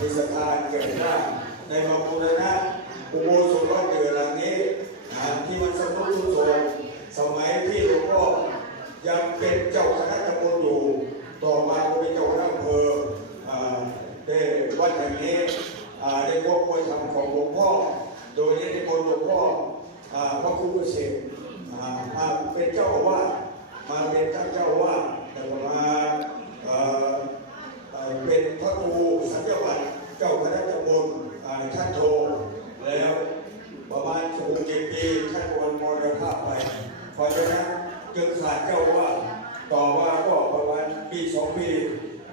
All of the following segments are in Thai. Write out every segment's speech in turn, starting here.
มีศรัทธาเกิดได้ในมาบูรณะอุโบสถวัดเกิดหลังนี้นะที่มันสมบูรณ์สุดโทรมสมัยที่หลวงพ่อยังเป็นเจ้าคณะตำบลอยู่ ต่อมาก็เป็นเจ้าคณะอำเภอได้วัดแห่งนี้อ่าได้ควบคุมธรรมของหลวงพ่อ โดยนิมนต์หลวงพ่อพระครูเกษมมาเป็นเจ้าอาวาสมาเป็นท่านเจ้าอาวาสแต่ว่ามาเอ่อเอ่อเป็นพระครูสัญญวัตรเจ้าคณะตำบลอ่าท่านโทแล้วประมาณสูงเจ็ดปีท่านวันมรณภาพไป เพ ราะฉะนั้นจึงขาดเจ้าอาวาต่อมาก็ประมาณปีสองปี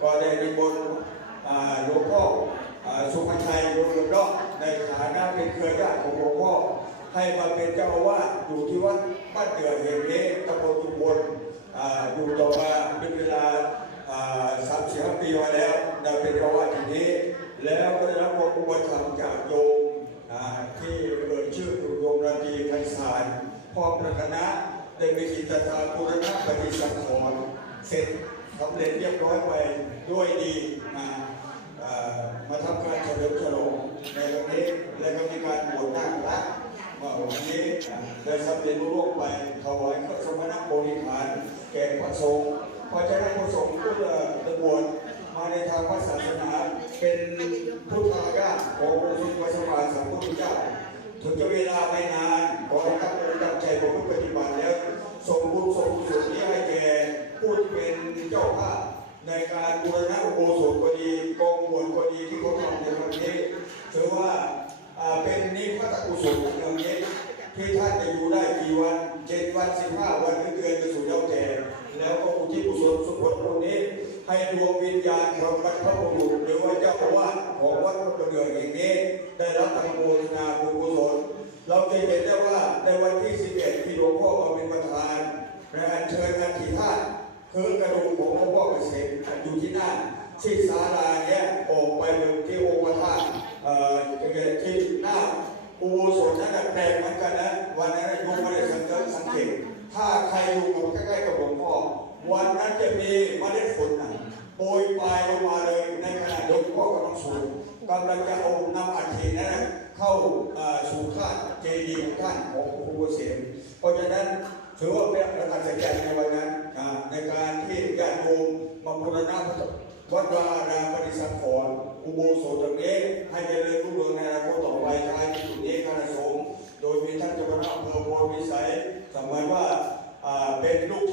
ก็ได้นิมนต์หลวงพ่อสุภชัยโยมรอดในฐานะเป็นเครือญาติของหลวงพ่อให้มาเป็นเจ้าอาวาสอยู่ที่วัดบ้านเดือดแห่งนี้ตำบลตุบลอยู่ต่อมาเป็นเวลาสามสี่ห้าปีมาแล้วได้เป็นเจ้าอาวาสที่นี้ แล้วก็ได้รับความอุปถัมภ์จากโยมที่เอ่ยชื่อโยมราตรีไพศาลพ่อประคณะ ได้มีกิจตาบูรณะปฏิสังขรณ์เสร็จสำเร็จเรียบร้อยไปด้วยดีอ่ามาทำการเฉลิมฉลองในวันนี้และก็มีการบวชนาคพระว่าวันนี้ได้สำเร็จรุ่ร่วงไปถวายพระสมณบริขารแก่พระสงฆ์พระฉะนั้นพระสงฆ์ก็จะบวชมาในทางพระศาสนาเป็นพุทธายาขององค์สมเด็จพระสัมมาสัมพุทธเจ้าถึงจะเวลาไม่นานขอให้ ส่งบุญส่งกุศลนี้ให้แก่ผู้ที่เป็นเจ้าภาพในการบูรณะอุโบสถก็ดีกองบวชก็ดีที่เขาทำในวันนี้ถือว่าเป็นนิพพานกุศลของเรานี้ที่ท่านจะอยู่ได้กี่วันเจ็ดวันสิบห้าวันหรือเดือนจะสู่เย้าแก่แล้วก็อุทิศกุศลสุขผลตรงนี้ ให้ดวงวิญญาณของบรรพบุรุษหรือว่าเจ้าอาวาสของวัดพระเดืออย่างนี้ ได้รับธรรมโมทนาบุญกุศล เราจะเห็นได้ว่าในวันที่ 11 ที่หลวงพ่อมาเป็นประธานและอัญเชิญกันที่ท่าน คือกระดูกของหลวงพ่อเกษมอยู่ที่หน้าที่ศาลาเนี่ยออกไปบนที่องค์พระธาตุเอ่อที่หน้าอุโบสถนั้นแปลกเหมือนกันนะวันนั้นโยมไม่ได้สังเกตสังเกตถ้าใครอยู่ใกล้ๆกับหลวงพ่อวันนั้นจะมีเมล็ดฝนนะ โปรยปลายลงมาเลยในขณะหลวงพ่อกำลังสูงกำลังจะเอานำอัฐินั้นนะเข้าเอ่อสู่ธาตุเจดีย์ของท่านของครูเกษมเพราะฉะนั้นถือว่าเป็นประการสัจจในวันนั้นในการที่ญาติโยมมาบูรณะวัดวาอารามปฏิสังขรณ์อุโบสถตรงนี้ให้เจริญรุ่งเรืองในอนาคตต่อไปใช้ที่จุดนี้คณะสงฆ์โดยมีท่านเจ้าคณะอำเภอโพธิ์วิสัยสมัยว่าอ่าเป็นลูก